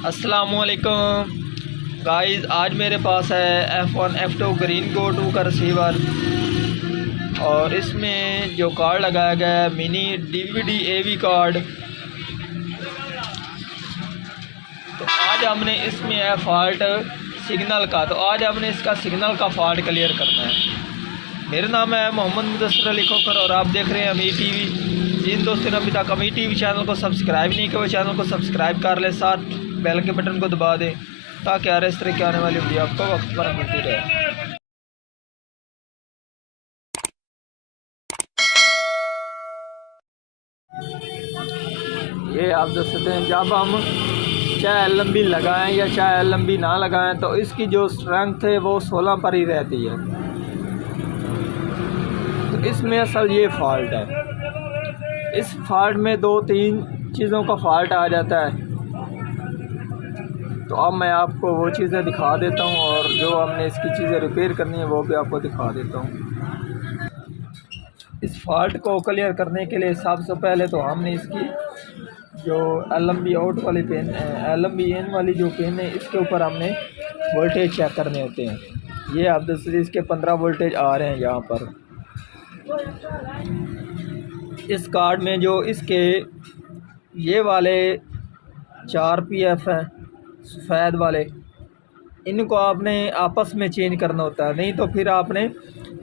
अस्सलामुअलैकुम गाइस, आज मेरे पास है F1 F2 ग्रीन गो 2 का रिसीवर और इसमें जो कार्ड लगाया गया है मिनी DVD AV कार्ड। तो आज हमने इसमें है फॉल्ट सिग्नल का, तो आज हमने इसका सिग्नल का फॉल्ट क्लियर करना है। मेरा नाम है मोहम्मद मुदस्सिर अली खोखर और आप देख रहे हैं अमीर टीवी। जिन दोस्तों ने अभी तक अमीर टीवी चैनल को सब्सक्राइब नहीं किया वो चैनल को सब्सक्राइब कर ले, साथ बेल के बटन को दबा दें ताकि हर इस तरह की आने वाली वीडियो आपको वक्त पर मिलती रहे। ये आप देख सकते हैं, जब हम चाहे लंबी लगाएं या चाहे लंबी ना लगाएं तो इसकी जो स्ट्रेंथ है वो 16 पर ही रहती है। तो इसमें असल ये फॉल्ट है। इस फॉल्ट में 2-3 चीज़ों का फॉल्ट आ जाता है। तो अब मैं आपको वो चीज़ें दिखा देता हूँ और जो हमने इसकी चीज़ें रिपेयर करनी है वो भी आपको दिखा देता हूँ। इस फॉल्ट को क्लियर करने के लिए सबसे पहले तो हमने इसकी जो LMB आउट वाली पेन LMB इन वाली जो पेन है इसके ऊपर हमने वोल्टेज चेक करने होते हैं। ये आप दूसरी इसके 15 वोल्टेज आ रहे हैं यहाँ पर। इस कार्ड में जो इसके ये वाले 4 PF हैं सफ़ेद वाले, इनको आपने आपस में चेंज करना होता है, नहीं तो फिर आपने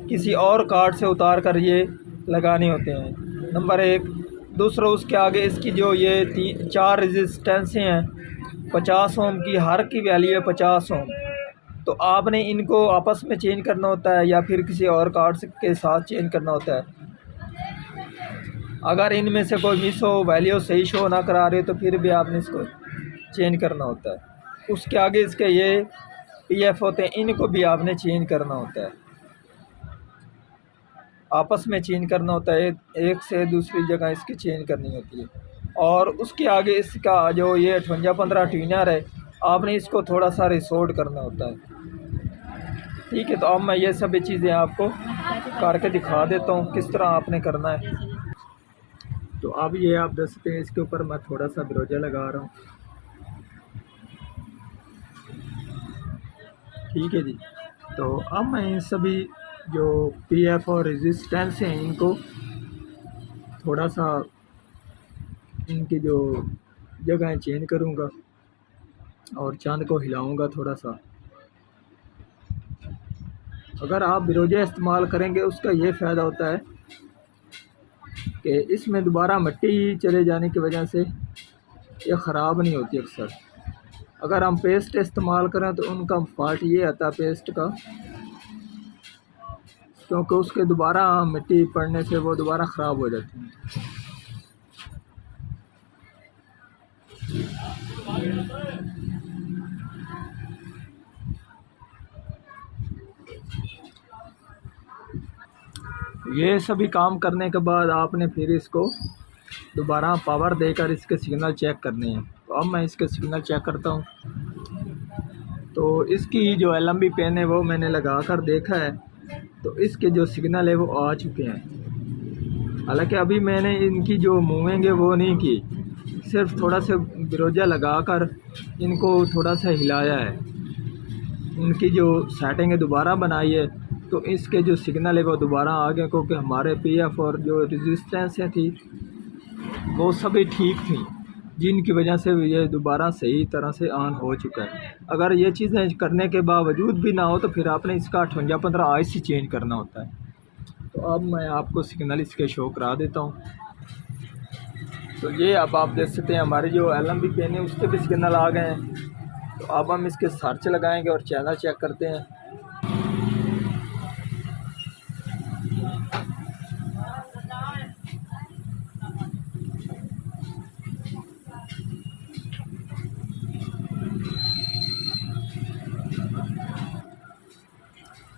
किसी और कार्ड से उतार कर ये लगाने होते हैं। नंबर 1। दूसरा, उसके आगे इसकी जो ये 4 रेजिस्टेंसें हैं 50 ओम की, हर की वैल्यू है 50 ओम। तो आपने इनको आपस में चेंज करना होता है या फिर किसी और कार्ड के साथ चेंज करना होता है। अगर इनमें से कोई मिस हो, वैल्यू सही शो ना करा रहे तो फिर भी आपने इसको चेंज करना होता है। उसके आगे इसके ये PF होते हैं, इनको भी आपने चेंज करना होता है, आपस में चेंज करना होता है। एक से दूसरी जगह इसकी चेंज करनी होती है। और उसके आगे इसका जो ये 5815 ट्यूनर है, आपने इसको थोड़ा सा रिसोर्ट करना होता है। ठीक है, तो अब मैं ये सभी चीज़ें आपको करके दिखा देता हूँ किस तरह आपने करना है। तो अब ये आप देख सकते हैं, इसके ऊपर मैं थोड़ा सा ब्रोजा लगा रहा हूँ। ठीक है जी। तो अब मैं इन सभी जो PF और रेजिस्टेंस हैं इनको थोड़ा सा इनकी जो जगह चेंज करूँगा और चांद को हिलाऊंगा थोड़ा सा। अगर आप बिरोजा इस्तेमाल करेंगे उसका ये फ़ायदा होता है कि इसमें दोबारा मिट्टी चले जाने की वजह से ये ख़राब नहीं होती अक्सर। अगर हम पेस्ट इस्तेमाल करें तो उनका फॉल्ट ये आता है पेस्ट का, क्योंकि उसके दोबारा मिट्टी पड़ने से वो दोबारा ख़राब हो जाती है। ये सभी काम करने के बाद आपने फिर इसको दोबारा पावर देकर इसके सिग्नल चेक करने हैं। तो अब मैं इसके सिग्नल चेक करता हूँ। तो इसकी जो LMB पेन है वो मैंने लगा कर देखा है, तो इसके जो सिग्नल है वो आ चुके हैं। हालांकि अभी मैंने इनकी जो मूविंग है वो नहीं की, सिर्फ थोड़ा सा बिरोजा लगा कर इनको थोड़ा सा हिलाया है। इनकी जो सेटिंग है दोबारा बनाई है, तो इसके जो सिग्नल है वो दोबारा आ गए, क्योंकि हमारे PF और जो रेजिस्टेंस थी वो सभी ठीक थी, जिनकी वजह से ये दोबारा सही तरह से ऑन हो चुका है। अगर ये चीज़ें करने के बावजूद भी ना हो तो फिर आपने इसका 5815 IC चेंज करना होता है। तो अब मैं आपको सिग्नल इसके शो करा देता हूँ। तो ये अब आप देख सकते हैं हमारे जो LMB पेन है उसके भी सिग्नल आ गए हैं। तो अब हम इसके सर्च लगाएंगे और चैनल चेक करते हैं।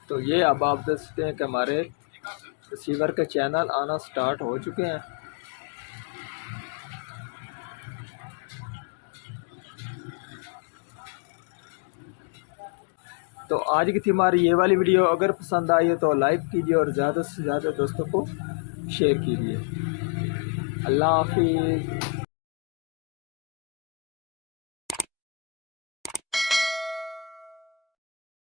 तो ये अब आप देख सकते हैं कि हमारे रिसीवर के चैनल आना स्टार्ट हो चुके हैं। तो आज की थी हमारी ये वाली वीडियो। अगर पसंद आई हो तो लाइक कीजिए और ज़्यादा से ज़्यादा दोस्तों को शेयर कीजिए। अल्लाह हाफिज़।